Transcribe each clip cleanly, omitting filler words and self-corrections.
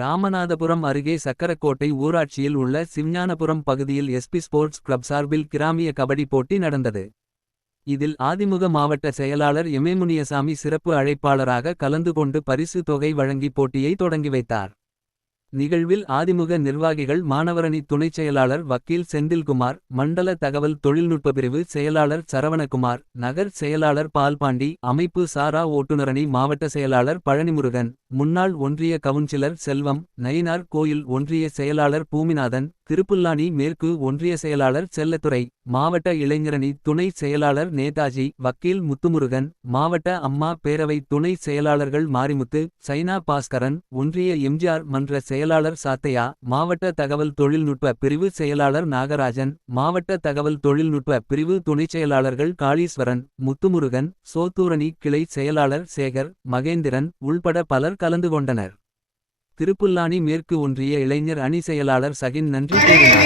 ராமநாதபுரம் அருகே சக்கரக்கோட்டை ஊராட்சியில் உள்ள சிவ்ஞானபுரம் பகுதியில் எஸ்பி ஸ்போர்ட்ஸ் கிளப் சார்பில் கிராமிய கபடி போட்டி நடந்தது. இதில் ஆதிமுக மாவட்ட செயலாளர் எமேமுனியசாமி சிறப்பு அழைப்பாளராக கலந்து கொண்டு பரிசு தொகை வழங்கி போட்டியை தொடங்கி வைத்தார். நிகழ்வில் ஆதிமுக நிர்வாகிகள் மாணவரணி துணைச் செயலாளர் வக்கீல் செந்தில்குமார், மண்டல தகவல் தொழில்நுட்ப பிரிவு செயலாளர் சரவணகுமார், நகர் செயலாளர் பால்பாண்டி, அமைப்பு சாரா ஓட்டுநரணி மாவட்ட செயலாளர் பழனிமுருகன், முன்னாள் ஒன்றிய கவுன்சிலர் செல்வம், நயினார் கோயில் ஒன்றிய செயலாளர் பூமிநாதன், திருப்புல்லானி மேற்கு ஒன்றிய செயலாளர் செல்லத்துறை, மாவட்ட இளைஞரணி துணை செயலாளர் நேதாஜி, வக்கீல் முத்துமுருகன், மாவட்ட அம்மா பேரவை துணை செயலாளர்கள் மாரிமுத்து, சைனா பாஸ்கரன், ஒன்றிய எம்ஜிஆர் மன்ற செயலாளர் சாத்தையா, மாவட்ட தகவல் தொழில்நுட்ப பிரிவு செயலாளர் நாகராஜன், மாவட்ட தகவல் தொழில்நுட்ப பிரிவு துணைச் செயலாளர்கள் காளீஸ்வரன், முத்துமுருகன், சோத்தூரணி கிளை செயலாளர் சேகர், மகேந்திரன் உள்பட பலர் கலந்து கொண்டனர். திருப்புல்லானி மேற்கு ஒன்றிய இளைஞர் அணி செயலாளர் சகின் நன்றி கூறினார்.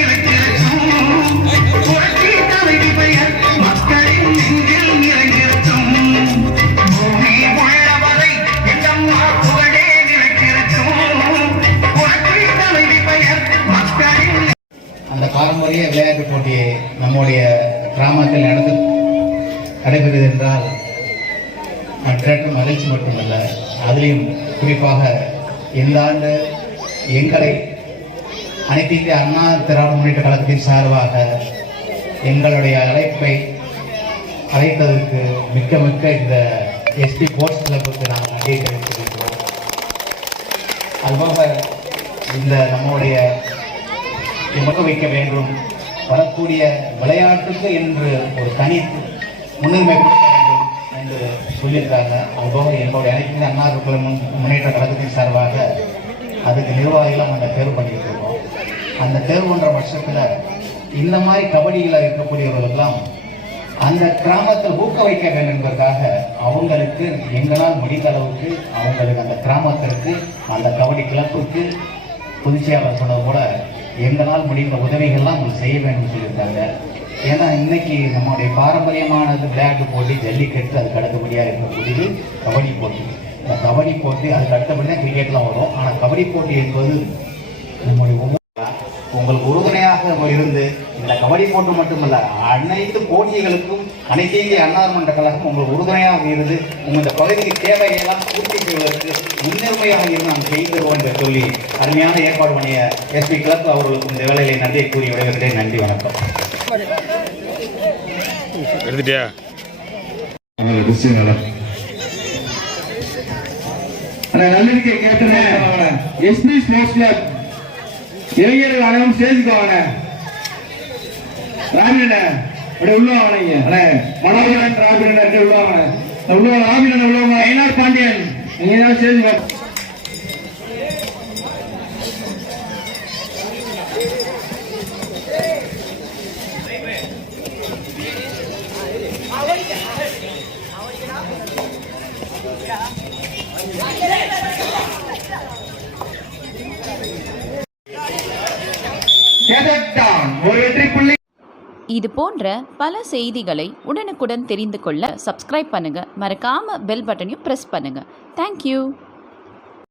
அந்த பாரம்பரிய விளையாட்டு போட்டியை நம்முடைய கிராமத்தில் நடைபெறுவது என்றால் மகிழ்ச்சி மட்டுமல்ல, அதிலும் குறிப்பாக இந்த ஆண்டு எங்களை அனைத்து இந்திய அண்ணா திராவிட முன்னேற்ற கழகத்தின் சார்பாக எங்களுடைய அழைத்ததற்கு மிக்க இந்த எஸ்பி ஸ்போர்ட்ஸ் கிளப்புக்கு நாங்கள் நன்றியை தெரிவித்திருக்கிறோம். அதுபோக இந்த நம்முடைய முக வைக்க வேண்டும், வரக்கூடிய விளையாட்டுக்கு என்று ஒரு தனி முன்னுரிமை வேண்டும் என்று சொல்லியிருக்காங்க. அதுபோக என்னுடைய அனைத்து அண்ணா முன்னேற்ற கழகத்தின் சார்பாக அதுக்கு நிர்வாகிகளும் அந்த தேர்வு பண்ணிட்டு இருக்கோம். அந்த தேர்வு பண்ற பட்சத்தில் இந்த மாதிரி கபடியில் இருக்கக்கூடியவர்களுக்கெல்லாம் அந்த கிராமத்தில் ஊக்க வைக்க வேண்டும் என்பதற்காக அவங்களுக்கு எங்களால் முடிந்த அளவுக்கு அவங்களுக்கு அந்த கிராமத்திற்கு அந்த கபடி கிளப்புக்கு பொதுச்செயலாளர் சொன்னது போல எங்களால் முடிந்த உதவிகள்லாம் அவங்களுக்கு செய்ய வேண்டும் சொல்லியிருக்காங்க. ஏன்னா இன்னைக்கு நம்முடைய பாரம்பரியமானது விளையாட்டு போட்டி ஜல்லிக்கட்டு, அதுக்கு அடுத்தபடியாக இருக்கக்கூடியது கபடி போட்டி. இந்த கபடி போட்டி அதுக்கு அடுத்தபடி தான் கிரிக்கெட்லாம் வரும். ஆனால் கபடி போட்டி என்பது நம்முடைய உங்களுக்கு உறுதுணையாக இருந்து இந்த கபடி போட்டி மட்டுமல்ல, அனைத்து போட்டிகளுக்கும் அனைத்து இந்திய அண்ணா மன்ற கழகம் உங்களுக்கு உறுதுணையாக இருந்து இந்த பகுதிக்கு தேவையெல்லாம் பூர்த்தி செய்வதற்கு முன்னுரிமையாக இருந்து நாம் செய்தோம் என்று சொல்லி அருமையான ஏற்பாடு பண்ணிய எஸ்பி கிளப் அவர்களுக்கு இந்த வேலையை நன்றியை கூறி விடைபெறுகிறேன். நன்றி, வணக்கம். நல்லிக்கை கேட்டேன். எஸ்பி ஸ்போர்ட்ஸ் கிளப் இளைஞர்கள் அனைவரும் சேர்த்துக்கோங்க. ராபினன் அப்படி உள்ளவாங்க, மனோகரன் ராபினன் உள்ளவாங்க, ராபினன் உள்ளவங்க, ஐநார் பாண்டியன் நீங்க தான் சேர்த்துக்கோ. இது போன்ற பல செய்திகளை உடனுக்குடன் தெரிந்து கொள்ள சப்ஸ்கிரைப் பண்ணுங்க. மறக்காம பெல் பட்டனையும் பிரஸ் பண்ணுங்க. தேங்க்யூ.